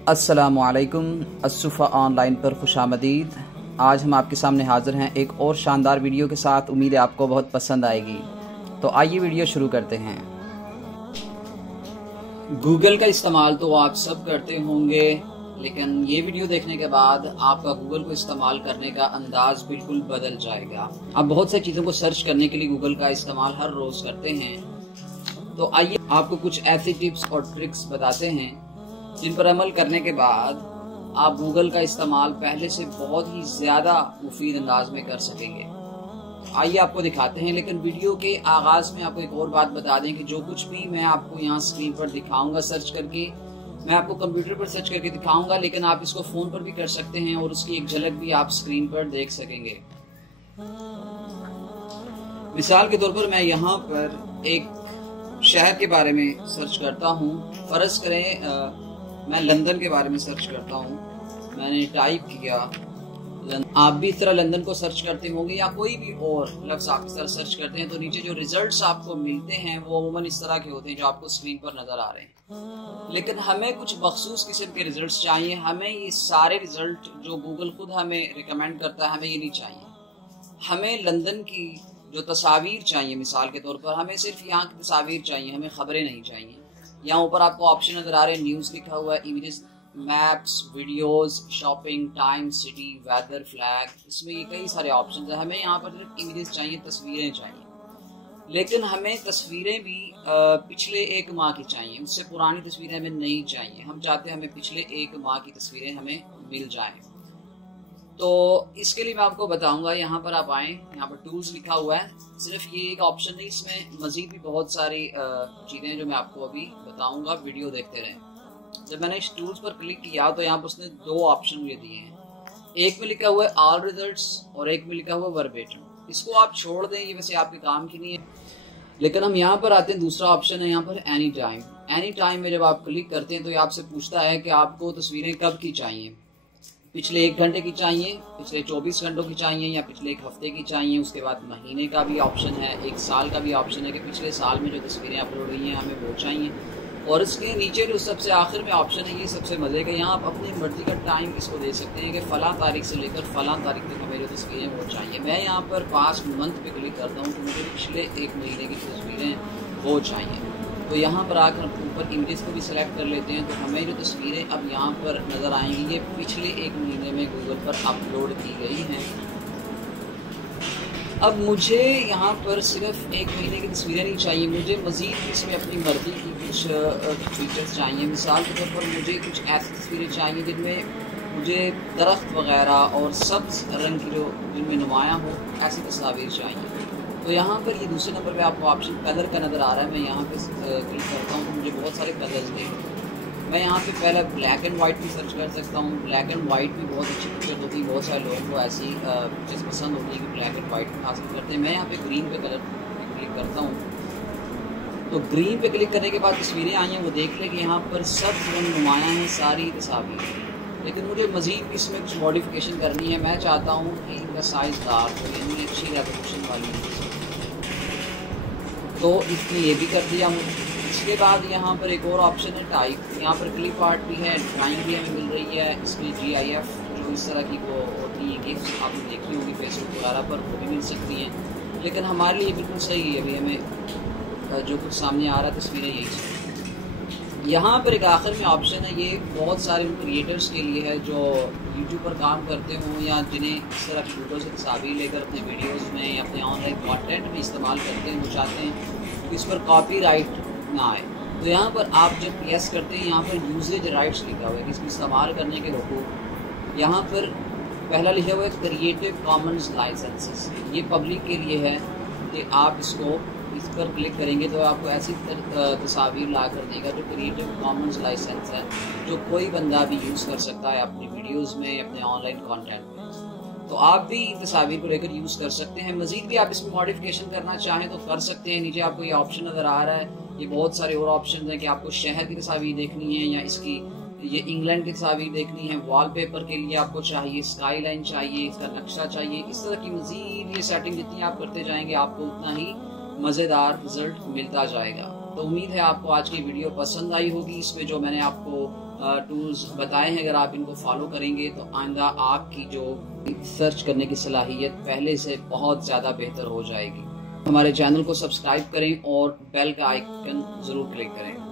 अस्सलामुअलैकुम, अस्सुफ़ा ऑनलाइन पर खुशामदीद। आज हम आपके सामने हाज़िर हैं एक और शानदार वीडियो के साथ। उम्मीद है आपको बहुत पसंद आएगी। तो आइए वीडियो शुरू करते हैं। गूगल का इस्तेमाल तो आप सब करते होंगे, लेकिन ये वीडियो देखने के बाद आपका गूगल को इस्तेमाल करने का अंदाज बिल्कुल बदल जाएगा। आप बहुत सारी चीज़ों को सर्च करने के लिए गूगल का इस्तेमाल हर रोज़ करते हैं। तो आइए आपको कुछ ऐसी टिप्स और ट्रिक्स बताते हैं जिन पर अमल करने के बाद आप गूगल का इस्तेमाल पहले से बहुत ही ज्यादा मुफीद अंदाज में कर सकेंगे। आइए आपको दिखाते हैं, लेकिन वीडियो के आगाज में आपको एक और बात बता दें कि जो कुछ भी मैं आपको यहाँ स्क्रीन पर दिखाऊंगा सर्च करके, मैं आपको कंप्यूटर पर सर्च करके दिखाऊंगा, लेकिन आप इसको फोन पर भी कर सकते हैं और उसकी एक झलक भी आप स्क्रीन पर देख सकेंगे। मिसाल के तौर पर मैं यहाँ पर एक शहर के बारे में सर्च करता हूँ। फर्ज करें मैं लंदन के बारे में सर्च करता हूँ। मैंने टाइप किया, आप भी इस तरह लंदन को सर्च करते होंगे या कोई भी और लफ्ज आप इस तरह सर्च करते हैं, तो नीचे जो रिजल्ट्स आपको मिलते हैं वो अमूमन इस तरह के होते हैं जो आपको स्क्रीन पर नजर आ रहे हैं। लेकिन हमें कुछ मखसूस किस्म के रिजल्ट्स चाहिए। हमें ये सारे रिजल्ट जो गूगल खुद हमें रिकमेंड करता है, हमें ये नहीं चाहिए। हमें लंदन की जो तस्वीर चाहिए, मिसाल के तौर पर हमें सिर्फ यहाँ की तस्वीर चाहिए, हमें खबरें नहीं चाहिए। यहाँ ऊपर आपको ऑप्शन नजर आ रहे हैं, न्यूज लिखा हुआ है, images, maps, videos, shopping, time, city, weather, flag, इसमें ये कई सारे ऑप्शन है। हमें यहाँ पर सिर्फ इमेजेस चाहिए, तस्वीरें चाहिए। लेकिन हमें तस्वीरें भी पिछले एक माह की चाहिए, उससे पुरानी तस्वीरें हमें नहीं चाहिए। हम चाहते हैं हमें पिछले एक माह की तस्वीरें हमें मिल जाएं। तो इसके लिए मैं आपको बताऊंगा, यहाँ पर आप आए, यहाँ पर टूल्स लिखा हुआ है। सिर्फ ये एक ऑप्शन नहीं, इसमें मजीद भी बहुत सारी चीजें जो मैं आपको अभी बताऊंगा, वीडियो देखते रहें। जब मैंने इस टूल्स पर क्लिक किया तो यहाँ पर उसने दो ऑप्शन मुझे दिए हैं। एक में लिखा हुआ है ऑल रिजल्ट्स और एक में लिखा हुआ है वर्बेटम। इसको आप छोड़ दें, ये वैसे आपके काम की नहीं है। लेकिन हम यहाँ पर आते हैं, दूसरा ऑप्शन है यहाँ पर एनी टाइम। एनी टाइम में जब आप क्लिक करते हैं तो ये आपसे पूछता है कि आपको तस्वीरें कब की चाहिए, पिछले 1 घंटे की चाहिए, पिछले 24 घंटों की चाहिए, या पिछले 1 हफ्ते की चाहिए। उसके बाद महीने का भी ऑप्शन है, 1 साल का भी ऑप्शन है कि पिछले साल में जो तस्वीरें अपलोड हुई हैं हमें वो चाहिए। और इसके नीचे जो सबसे आखिर में ऑप्शन है, ये सबसे मजे का, यहाँ आप अपनी मर्जी का टाइम इसको दे सकते हैं कि फलां तारीख से लेकर फलां तारीख तक हमें जो तस्वीरें वो चाहिए। मैं यहाँ पर पास्ट मंथ पे क्लिक करता हूँ तो मुझे पिछले 1 महीने की तस्वीरें वो चाहिए। तो यहाँ पर आकर ऊपर इमेज को भी सिलेक्ट कर लेते हैं, तो हमें जो तस्वीरें अब यहाँ पर नज़र आएंगी ये पिछले 1 महीने में गूगल पर अपलोड की गई हैं। अब मुझे यहाँ पर सिर्फ 1 महीने की तस्वीरें नहीं चाहिए, मुझे मज़ीद इसमें अपनी मर्ज़ी की कुछ फीचर्स चाहिए। मिसाल के तौर पर मुझे कुछ ऐसी तस्वीरें चाहिए जिनमें मुझे दरख्त वगैरह और सब्ज़ रंग की जो जिनमें नुमाया हो, ऐसी तस्वीर चाहिए। तो यहाँ पर ये दूसरे नंबर पे आपको ऑप्शन कलर का नज़र आ रहा है। मैं यहाँ पे क्लिक करता हूँ तो मुझे बहुत सारे कलर्स दें। मैं यहाँ पे पहले ब्लैक एंड वाइट भी सर्च कर सकता हूँ। ब्लैक एंड वाइट भी बहुत अच्छी पिक्चर होती है, बहुत सारे लोगों को ऐसी पिक्चर्स पसंद होती है कि ब्लैक एंड वाइट हासिल करते हैं। मैं यहाँ पे ग्रीन पे कलर क्लिक करता हूँ। तो ग्रीन पे क्लिक करने के बाद तस्वीरें आई हैं, वो देख लें कि यहाँ पर सब रंग नुमाया हैं, सारी तस्वीर। लेकिन मुझे मज़ीद इसमें कुछ मॉडिफिकेशन करनी है। मैं चाहता हूँ कि इनका साइज़ डार्क हो, यानी अच्छी रेजोल्यूशन वाली। तो इसने ये भी कर दिया मुझे। इसके बाद यहाँ पर एक और ऑप्शन है टाइप। यहाँ पर क्लिप आर्ट भी है, ड्राइंग भी हमें मिल रही है। इसमें GIF जो इस तरह की वो होती है, गिफ्ट आपने देखी होगी फेसबुक वगैरह पर, वो भी मिल सकती हैं। लेकिन हमारे लिए बिल्कुल सही है, अभी हमें जो कुछ सामने आ रहा है तस्वीरें यही चाहिए। यहाँ पर एक आखिर में ऑप्शन है, ये बहुत सारे क्रिएटर्स के लिए है जो यूट्यूब पर काम करते हों या जिन्हें इस तरह की वीडियो से तस्वीर लेकर अपने वीडियोस में या अपने ऑनलाइन कंटेंट में इस्तेमाल करते हैं। वो चाहते हैं कि इस पर कॉपीराइट ना आए। तो यहाँ पर आप जब प्रेस करते हैं, यहाँ पर यूजेज राइट्स लिखा हुआ है कि इसको इस्तेमाल करने के हुकूक। यहाँ पर पहला लिखा हुआ है क्रिएटिव कॉमन्स लाइसेंसेस। ये पब्लिक के लिए है कि आप इसको इस पर क्लिक करेंगे तो आपको ऐसी तस्वीर ला कर देगा जो क्रिएटिव कॉमन्स लाइसेंस है, जो कोई बंदा भी यूज़ कर सकता है अपनी वीडियोस में, अपने ऑनलाइन कंटेंट में। तो आप भी तस्वीर को लेकर यूज़ कर सकते हैं। मजीद भी आप इसमें मॉडिफिकेशन करना चाहें तो कर सकते हैं। नीचे आपको ये ऑप्शन नज़र आ रहा है, ये बहुत सारे और ऑप्शन हैं कि आपको शहर की तस्वीर देखनी है या इसकी ये इंग्लैंड की तस्वीर देखनी है, वॉलपेपर के लिए आपको चाहिए, स्काई लाइन चाहिए, इसका नक्शा चाहिए। इस तरह की मजीद ये सेटिंग जितनी आप करते जाएंगे आपको उतना ही मज़ेदार रिजल्ट मिलता जाएगा। तो उम्मीद है आपको आज की वीडियो पसंद आई होगी। इसमें जो मैंने आपको टूल्स बताए हैं, अगर आप इनको फॉलो करेंगे तो आइंदा आपकी जो सर्च करने की सलाहियत पहले से बहुत ज़्यादा बेहतर हो जाएगी। हमारे चैनल को सब्सक्राइब करें और बेल का आइकन ज़रूर क्लिक करें।